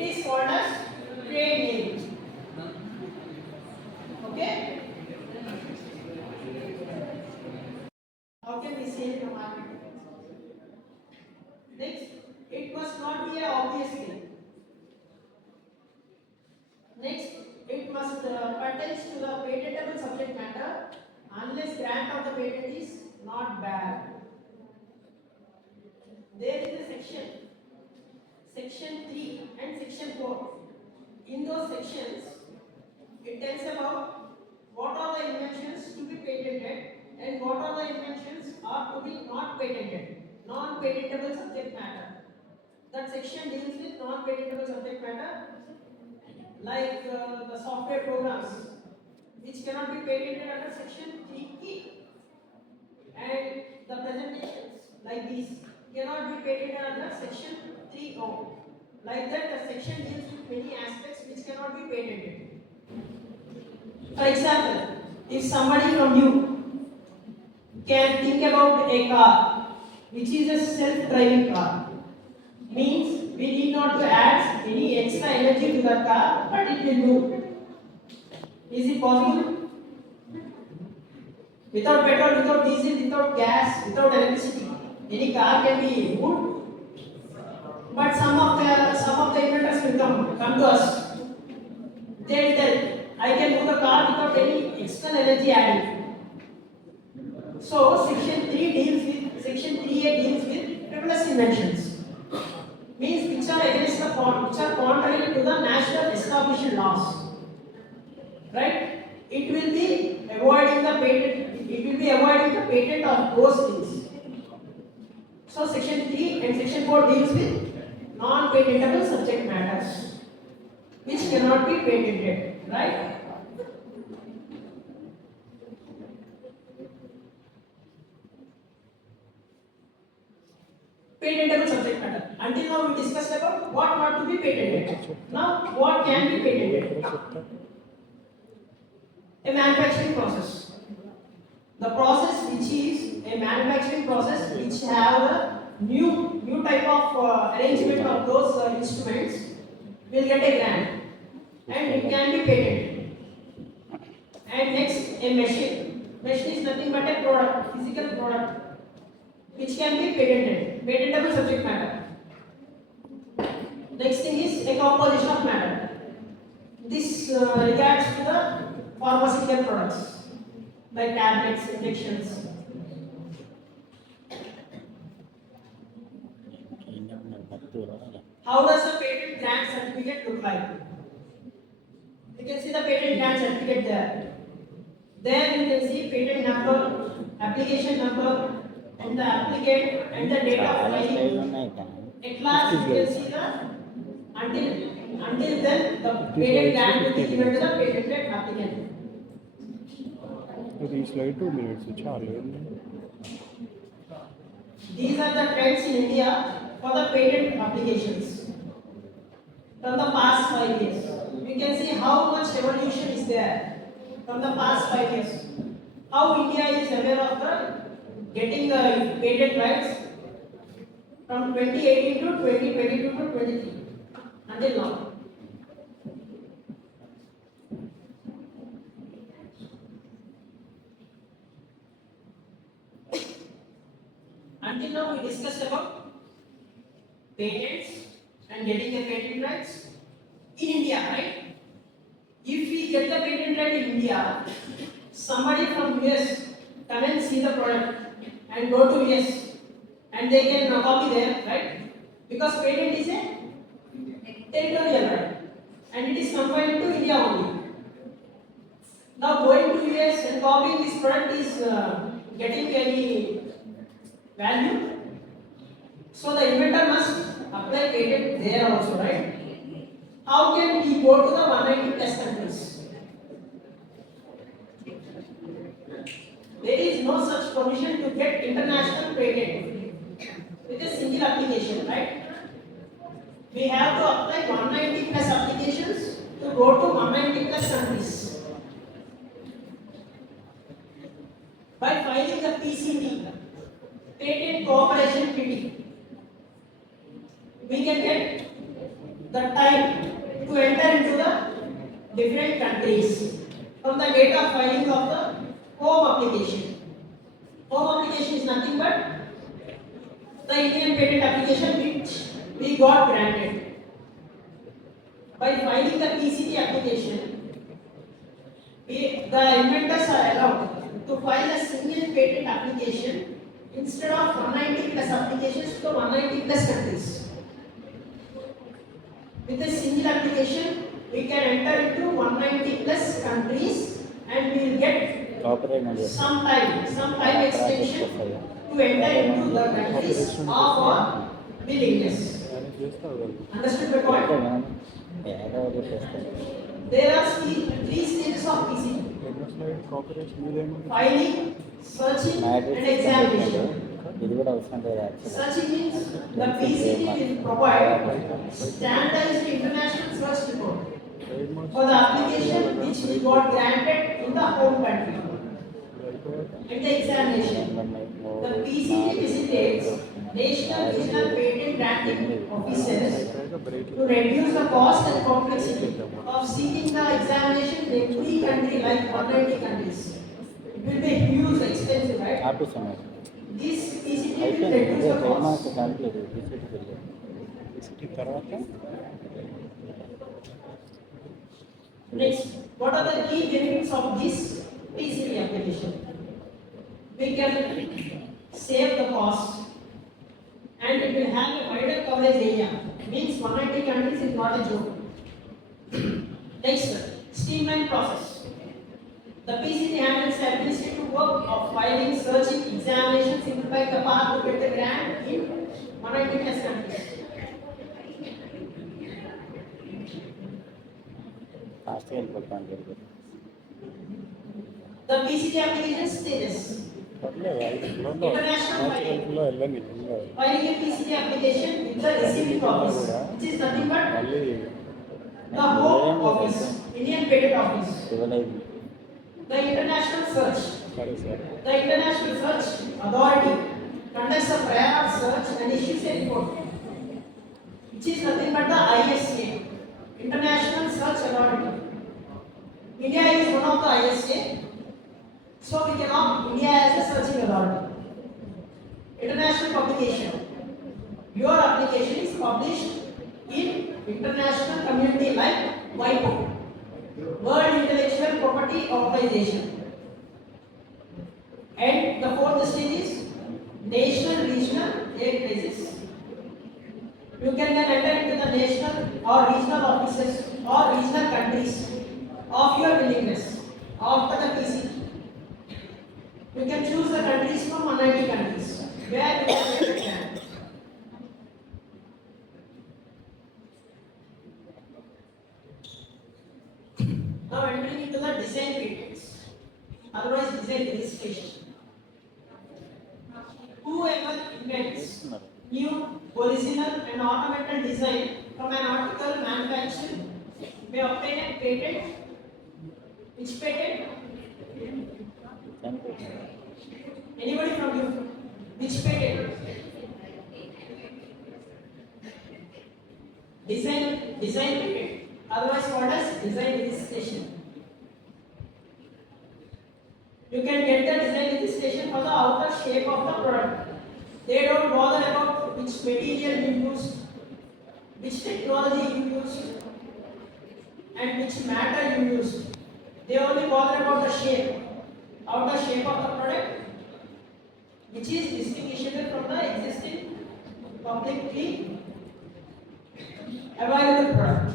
It is called as trade name. Okay? How can we sell in the market? Next, it must not be an obvious thing. Next, it must pertain to the patentable subject matter unless grant of the patent is not bad. There is a section 3 and section 4. In those sections, it tells about what are the inventions to be patented and what are the inventions are to be not patented, non-patentable subject matter. That section deals with non-patentable subject matter like the software programs which cannot be patented under section 3E, and the presentations like these cannot be patented under section 3O. Like that, the section deals with many aspects which cannot be patented. For example, if somebody from you can think about a car which is a self-driving car, means we need not to add any extra energy to the car, but it will move. Is it possible? Without petrol, without diesel, without gas, without electricity, any car can be moved. But some of the inventors will come to us. They will tell, I can move the car without any external energy added. So section 3A deals with frivolous inventions. Means which are against the which are contrary to the national established laws. Right? It will be avoiding the patent. It will be avoiding the patent of those things. So section 3 and section 4 deals with non-patentable subject matters which cannot be patented. Right? Patentable subject matter. Until now we discussed about what not to be patented. Now what can be patented? A manufacturing process. The process which is a manufacturing process which have a new type of arrangement of those instruments will get a grant and it can be patented. And next, a machine. Machine is nothing but a product, physical product, which can be patented, patentable subject matter. Next thing is a composition of matter. This regards to the pharmaceutical products like tablets, injections. How does the patent grant certificate look like? You can see the patent grant certificate there. Then you can see patent number, application number, and the applicant and the date of filing. At last you can see the until then the patent grant will be given to the patented applicant. These like 2 minutes. These are the trends in India for the patent applications from the past 5 years. You can see how much evolution is there from the past 5 years. How India is aware of the getting the patent rights from 2018 to 2022 to 23 until now. Until now we discussed about patents and getting the patent rights in India, right? If we get the patent right in India, somebody from US come and see the product and go to US and they can copy there, right? Because patent is a territorial right and it is confined to India only. Now going to US and copying this product is getting any value. So the inventor must apply patent there also, right? How can we go to the 190 plus countries? There is no such permission to get international patent with a single application, right? We have to apply 190 plus applications to go to 190 plus countries. By filing the PCT, Patent Cooperation Treaty, we can get the time to enter into the different countries from the date of filing of the home application. Home application is nothing but the Indian patent application which we got granted. By filing the PCT application, the inventors are allowed to file a single patent application instead of 190 plus applications to 190 plus countries. With a single application, we can enter into 190 plus countries and we will get some time extension to enter into the countries of our willingness. Understood my point? There are three stages of PCT: filing, searching, and examination. Searching means the PCT will provide standardized international search report for the application which we got granted in the home country. In the examination, the PCT facilitates national regional patent granting officers to reduce the cost and complexity of seeking the examination in every country, like 190 countries. It will be huge, expensive, right? This PCT will reduce the cost. Next, what are the key benefits of this PCT application? We can save the cost and it will have a wider coverage area. Means 190 countries is not a joke. Next, streamline process. The PCT handles the administrative work of filing, searching, examination, simplify the path to get the grant in 190 plus countries. The PCT application status. International filing. Filing a PCT application with the receiving office, which is nothing but the home office, Indian Patent Office. The international search. The international search authority conducts a prior search and issues a report, which is nothing but the ISA, International Search Authority. India is one of the ISA, so we cannot India as a searching authority. International publication. Your application is published in international community like WIPO, World Intellectual Property Organization. And the fourth stage is national, regional, 8 places. You can then enter into the national or regional offices or regional countries of your willingness after the PCT. You can choose the countries from 190 countries where you can get the grant. Now entering into the design patents, otherwise design registration. Whoever invents new, original and ornamental design from an article manufactured may obtain a patent. Which patent? Anybody from you? Which patent? Design patent. Otherwise called as design registration. You can get the design registration for the outer shape of the product. They don't bother about which material you used, which technology you used, and which matter you used. They only bother about the shape, outer shape of the product, which is distinguishable from the existing publicly available product.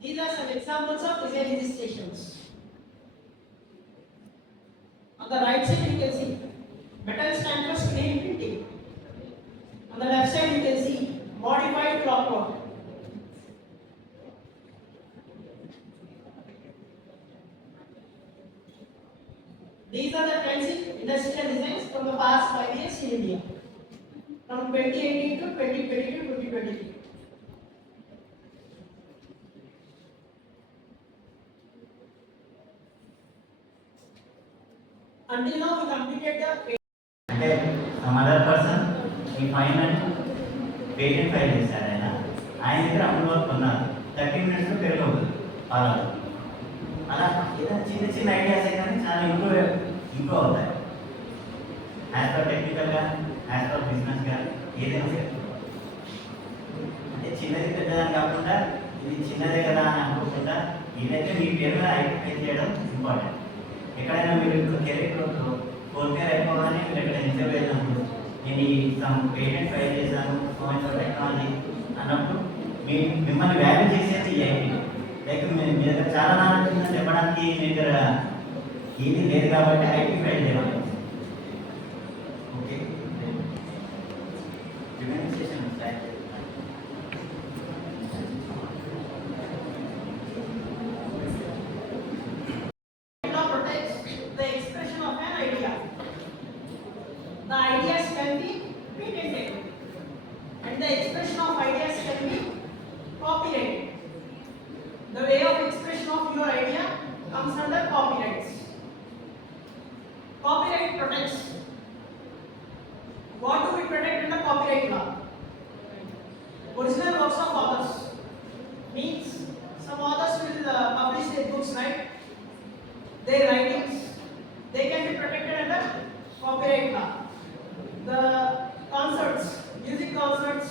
These are some examples of design registrations. On the right side you can see metal stand for screen printing. On the left side you can see modified clockwork. These are the trends in industrial designs from the past 5 years in India, from 2018 to 2020 to 2023. Until now we completed the some other person ఈ fine and patent file చేశారు ఆయన దగ్గర అమలు కొన్నారు 30 minutes పెరగవుతుంది అలా అలా ఏదైనా చిన్న చిన్న ఐడియాస్ కానీ చాలా ఇంప్రూవ్ అవుతాయి యాజ్ పర్ టెక్నికల్గా యాజ్ పర్ బిజినెస్గా ఏదైనా సరే అంటే చిన్నది పెద్దదని కాకుండా ఇది చిన్నదే కదా అని అనుకోకుండా ఏదైతే మీ పేరు మీద ఐడెంటిఫై చేయడం ఇంపార్టెంట్. ఎక్కడైనా మీరు కెరీర్ ఫోర్త్ ఇయర్ అయిపోగానే మీరు ఎక్కడ ఇంటర్వ్యూ వెళ్ళినప్పుడు నేను ఈ సమ్ పేటెంట్ ఫైల్ చేశాను టెక్నాలజీ అన్నప్పుడు మిమ్మల్ని వాల్యూ చేసేది ఈ ఐటీ. లైక్ మీ దగ్గర చాలా నాలెడ్జ్ ఉందని చెప్పడానికి మీ దగ్గర ఇది లేదు కాబట్టి ఐటీ ఫైల్ చేయాలి. Okay session The ideas can be patented and the expression of ideas can be copyrighted. The way of expression of your idea comes under copyrights. Copyright protects. What do we protect under copyright law? Original works of authors. Means some authors will publish their books, right? Their writings, they can be protected under copyright law. The concerts, music concerts,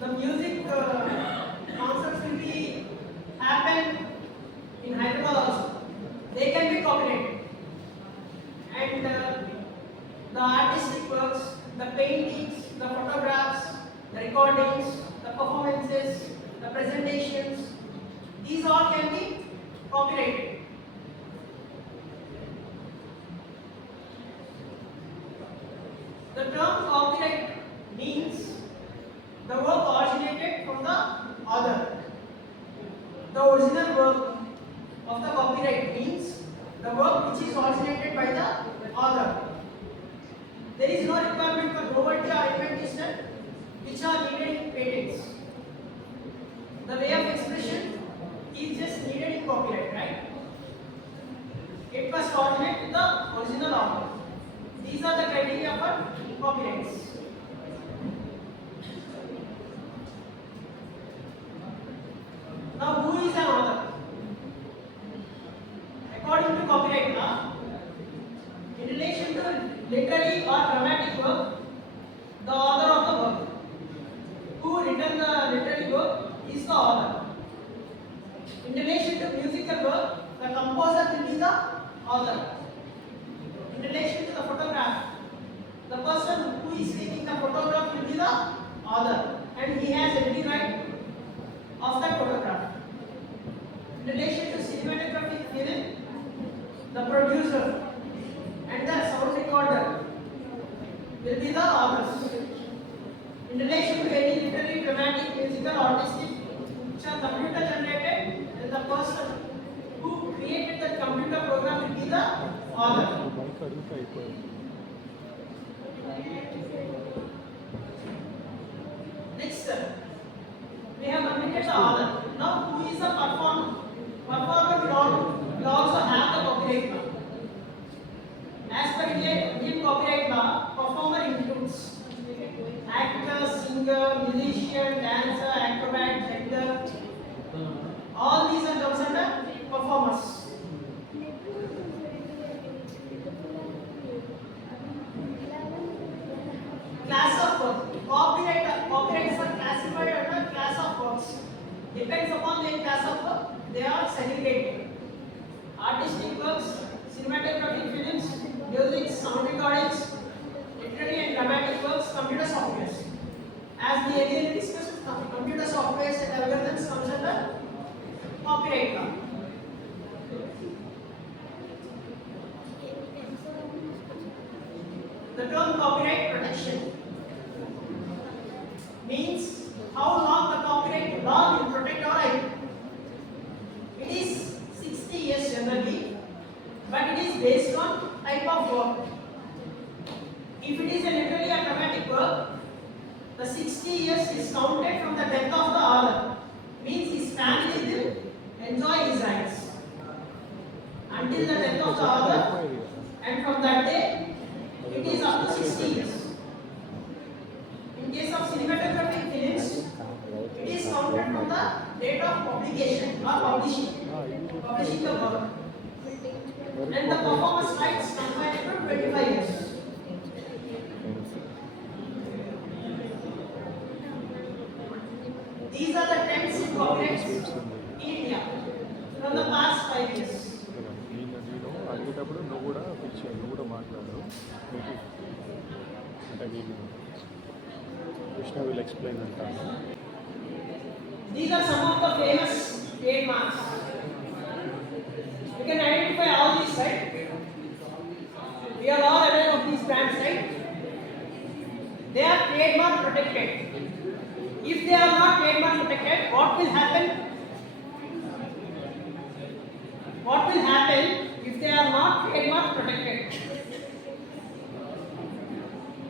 the music concerts will be happen in Hyderabad also. They can be copyrighted. And the artistic works, the paintings, the photographs, the recordings, the performances, the presentations, these all can be copyrighted. The term copyright means the work originated from the author. The original work of the copyright means the work which is originated by the author. There is no requirement for novelty or invention which are needed in patents. The way of expression is just needed in copyright, right? It must originate with the original author. These are the criteria for copyrights. Now, who is an author? According to copyright law, in relation to literary or dramatic work, the author of the work. Who written the literary work is the author. In relation to musical work, the composer will be the author. In relation to the photograph, the person who is taking the photograph will be the author and he has every right of that photograph. In relation to cinematographic film, the producer and the sound recorder will be the authors. In relation to any literary, dramatic, musical, artistic which are computer generated, then the person who created the computer program will be the author. Next, we have completed the author. Now, who is the performer? Performer will also have the copyright law. As per Indian copyright law, performer includes actor, singer, musician, dancer, acrobat, actor. All these are comes under performers. Class of work. Copyrights are classified under class of works. Depends upon the class of work, they are segregated. Artistic works, cinematographic films, music, sound recordings, literary and dramatic works, computer softwares. As we earlier discussed, computer softwares and algorithms comes under copyright law. The term copyright protection means how long the copyright law will protect our IP. It is 60 years generally, but it is based on type of work. If it is a literary or dramatic work, the 60 years is counted from the death of the author. Means his family will enjoy his rights until the death of the author, and from that day it is up to 60 years. date of publication or publishing the work. And the performance rights confined to 25 years. These are the trends in copyrights in India from the past 5 years. నేను అడిగేటప్పుడు నువ్వు కూడా పిలిచావు, నువ్వు కూడా మాట్లాడు. అంటే నేను కృష్ణ విల్ ఎక్స్ప్లెయిన్ అంటాను. These are some of the famous trademarks. You can identify all these, right? We are all aware of these brands, right? They are trademark protected. If they are not trademark protected, what will happen? What will happen if they are not trademark protected?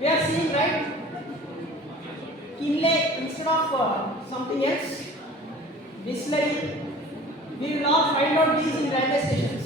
We are seeing, right? Kinley instead of something else, Bisleri. We will all find out these in railway station.